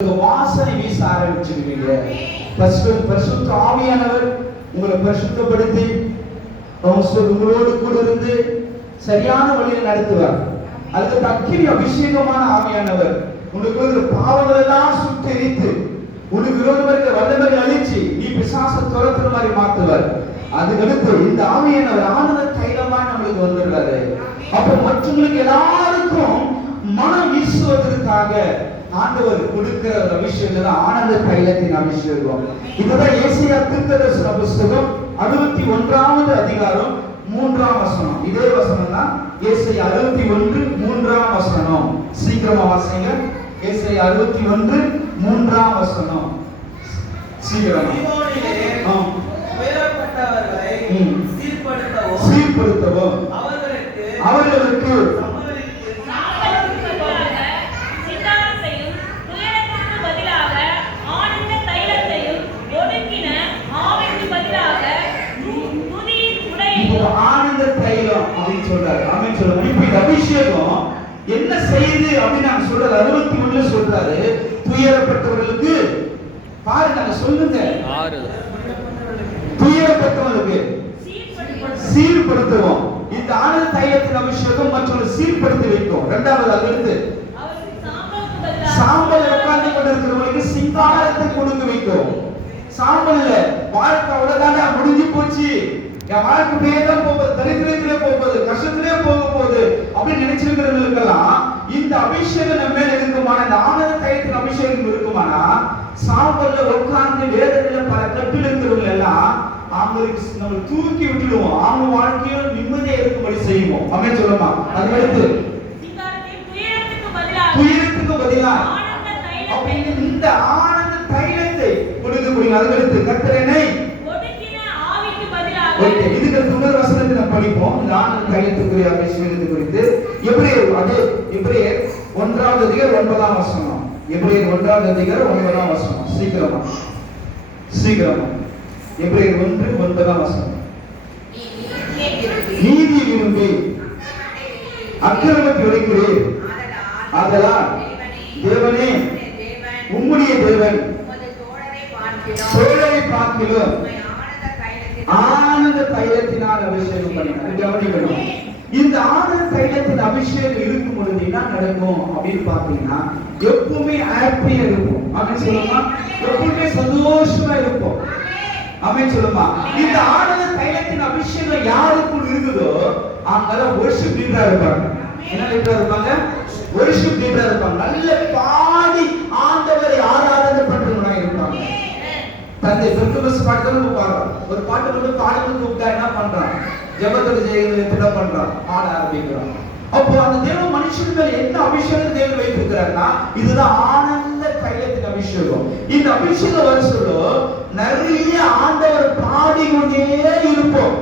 வாசனை வீச ஆரம்பிச்சிருவீங்க. பரிசுத்த ஆவியானவர் உங்களை பரிசுத்தப்படுத்தி உங்களோடு கூட இருந்து சரியான வழியில் நடத்துவார். அதுக்கு அக்கினி அபிஷேகமான ஆவியானவர் உங்களுக்கு பாவங்கள் எல்லாம் சுட்டெரித்து உனக்கு விரோதமாக வல்லமை அழிச்சு நீ பிசாச துரத்துற மாதிரி மாத்துவார். அதுக்கடுத்து இந்த ஆவியானவர் ஆனந்த தைலமா நம்மளுக்கு வந்துடுறாரு. அப்ப மற்றவங்களுக்கு எல்லாருக்கும் மனம் வீசுவதற்காக ஆண்டவர் கொடுக்கிற ஒரு அபிஷேகம் தான் ஆனந்த தைலத்தின் அபிஷேகம். இதுதான் ஏசாயா தீர்க்கதரிசன புத்தகம் 61வது அதிகாரம் 3ஆம் வசனம். இதே வசனம் தான் ஏசாயா 61 3ஆம் வசனம். சீக்கிரமா வாசிங்க. ஏசாயா 61 3ஆம் வசனம். சீக்கிரமா. சீர்படுத்தவும் அவர்களுக்கு ஆனந்த தைலம் அப்படின்னு சொல்றாரு. ஆமென் சொல்லுங்க. இப்ப இந்த அபிஷேகம் என்ன செய்யுது அப்படின்னு நாங்க சொல்றது 61ல சொல்றாரு. துயரப்பட்டவர்களுக்கு பாருங்க சொல்லுங்க. துயரப்பட்டவர்களுக்கு சீர்படுத்துவோம். இந்த ஆனந்த தைலத்தின் அபிஷேகம் மற்றவர்கள் சீர்படுத்தி வைக்கும். இரண்டாவது அடுத்து சாம்பல் உட்கார்ந்து கொண்டிருக்கிறவங்களுக்கு சிங்காரத்தை கொடுக்க வைக்கும். சாம்பல்ல வாழ்க்கை அவ்வளவுதானே முடிஞ்சு போச்சு, என் வாழ்க்கை பேதான் போகுது, தரித்திரத்திலே போகுது, கஷ்டத்திலே போக போகுது அப்படின்னு நினைச்சிருக்கிறவங்களுக்கெல்லாம் இந்த அபிஷேகம் நம்ம மேல இருக்குமானா, இந்த ஆனந்த தைலத்தின் அபிஷேகம் இருக்குமானா, சாம்பல்ல உட்கார்ந்து வேதனையில பல கட்டில் இருக்கிறவங்க எல்லாம் அவங்களுக்கு நம்ம தூக்கி விட்டுடுவோம். அவங்க வாழ்க்கையும் நிம்மதியா இருக்கும்படி செய்வோம். ஆமென் சொல்லுமா. அதுக்கடுத்து துயரத்துக்கு பதிலா அப்படின்னு இந்த ஆனந்த தைலத்தை கொடுக்கக்கூடிய. அதுக்கடுத்து கர்த்தரனை இதுக்கு இன்னொரு வசனத்தை நம்ம படிப்போம். இந்த ஆனந்த தைலத்துக்குரிய அபிஷேகத்தை குறித்து எபிரேயர் 1வது அதிகாரம் 9ஆம் வசனம். எபிரேயர் 1வது அதிகாரம் 9ஆம் வசனம். சீக்கிரமா எபிரேயர் 1:9ஆம் வசனம். நீதி விரும்பி அக்கிரமத்தை உடைக்கிறீர், ஆதலால் தேவனே உம்முடைய தேவன் சோழரை பார்க்கிலும் ஆனந்த தைலத்தினால் அபிஷேகம் பண்ணினார். கவனிக்கணும். இந்த ஆனந்த தைலத்தின் அபிஷேகம் இருக்கும் பொழுது என்ன நடக்கும் அப்படின்னு பாத்தீங்கன்னா, எப்பவுமே ஹாப்பியா இருக்கும். ஆமென் சொல்லுமா. எப்பவுமே சந்தோஷமா இருப்போம். ஆமென் சொல்லுமா. இந்த ஆனந்த தைலத்தின் அபிஷேகம் யாருக்குள் இருக்குதோ அவங்கெல்லாம் worship leader இருப்பாங்க. என்ன leader இருப்பாங்க? worship leader இருப்பாங்க. நல்ல பாடி ஆண்டவரை ஆராதனை பண்றவங்களா இருப்பாங்க. தந்தை பெருமைஸ் பாட்டுன்னு பாடுறான். ஒரு பாட்டு வந்து பாடலுக்கு கூப்பிட்டா என்ன பண்றான்? ஜெபத்தோட ஜெயங்களை என்ன பண்றான்? பாட ஆரம்பிக்கிறான். அப்போ அந்த தேவ மனுஷன் மேல என்ன அபிஷேகம் தேவன் வைத்திருக்கிறார்னா, இதுதான் ஆனந்த தைலத்தின் அபிஷேகம். இந்த அபிஷேகம் வர சொல்ல நிறைய ஆண்டவர் பாடிக்கொண்டே இருப்போம்.